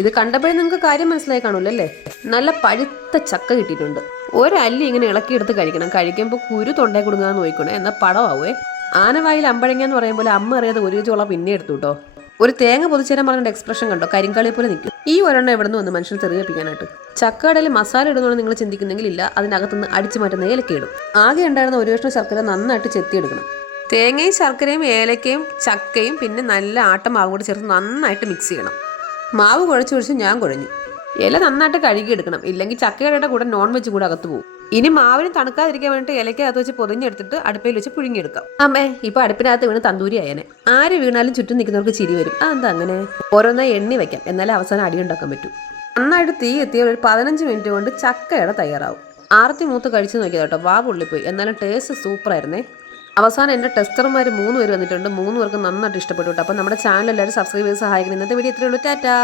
ഇത് കണ്ടപ്പോഴേ നിങ്ങൾക്ക് കാര്യം മനസ്സിലായി കാണൂലല്ലേ? നല്ല പഴുത്ത ചക്ക കിട്ടിയിട്ടുണ്ട്. ഒരല്ലി ഇങ്ങനെ ഇളക്കിയെടുത്ത് കഴിക്കണം. കഴിക്കുമ്പോൾ കുരു തൊണ്ടേ കൊടുങ്ങാന്ന് നോക്കണേ, എന്നാൽ പടമാവേ. ആനവായിൽ അമ്പഴങ്ങ എന്ന് പറയുമ്പോൾ അമ്മ അറിയാതെ ഒരു ചോള പിന്നെ എടുത്തു കേട്ടോ. ഒരു തേങ്ങ പൊതിച്ചേരാൻ പറഞ്ഞ എക്സ്പ്രഷൻ കണ്ടോ, കരിങ്കാളിയെ പോലെ നിൽക്കും. ഈ ഒരെണ്ണം എവിടെ നിന്ന് വന്ന് മനുഷ്യനെ തെറിയിപ്പിക്കാനായിട്ട്. ചക്കടയിൽ മസാല ഇടുന്നതാണ് നിങ്ങൾ ചിന്തിക്കുന്നെങ്കിൽ ഇല്ല, അതിനകത്തുനിന്ന് അടിച്ചു മാറ്റുന്ന ഏലക്കയിടും. ആകെ ഉണ്ടായിരുന്ന ഒരു കഷ്ണം ശർക്കര നന്നായിട്ട് ചെത്തിയെടുക്കണം. തേങ്ങയും ശർക്കരയും ഏലക്കയും ചക്കയും പിന്നെ നല്ല ആട്ടമാവും കൂടി ചേർത്ത് നന്നായിട്ട് മിക്സ് ചെയ്യണം. മാവ് കുഴച്ച് ഞാൻ കുഴഞ്ഞു. ഇല നന്നായിട്ട് കഴുകിയെടുക്കണം, ഇല്ലെങ്കിൽ ചക്കയുടെ കൂടെ നോൺ വെജ് കൂടെ അകത്ത് പോകും. ഇനി മാവിന് തണുക്കാതിരിക്കാൻ വേണ്ടിയിട്ട് ഇലക്കകത്ത് വെച്ച് പൊതിഞ്ഞെടുത്തിട്ട് അടുപ്പയിൽ വെച്ച് പുഴുങ്ങിയെടുക്കാം. അമ്മേ, ഇപ്പൊ അടുപ്പിനകത്ത് വീണ് തന്തൂരി ആയനെ. ആര് വീണാലും ചുറ്റും നിൽക്കുന്നവർക്ക് ചിരി വരും. അതെന്താ അങ്ങനെ? ഓരോന്നായി എണ്ണി വെക്കാം, എന്നാലേ അവസാനം അടിയുണ്ടാക്കാൻ പറ്റൂ. നന്നായിട്ട് തീ എത്തിയ ഒരു 15 മിനിറ്റ് കൊണ്ട് ചക്കയുടെ തയ്യാറാവും. ആർത്തി മൂത്ത് കഴിച്ച് നോക്കിയത് കേട്ടോ, വാ പൊള്ളിപ്പോയി. എന്നാലും ടേസ്റ്റ് സൂപ്പറായിരുന്നേ. അവസാനം എൻ്റെ ടെസ്റ്റർമാർ 3 പേര് വന്നിട്ടുണ്ട്. 3 പേർക്ക് നന്നായിട്ട് ഇഷ്ടപ്പെട്ടു കേട്ടോ. അപ്പം നമ്മുടെ ചാനൽ എല്ലാവരും സബ്സ്ക്രൈബ് ചെയ്ത് സഹായിക്കണം. ഇന്നത്തെ വീഡിയോ ഇത്രയേ ഉള്ളൂ. ടാറ്റാ.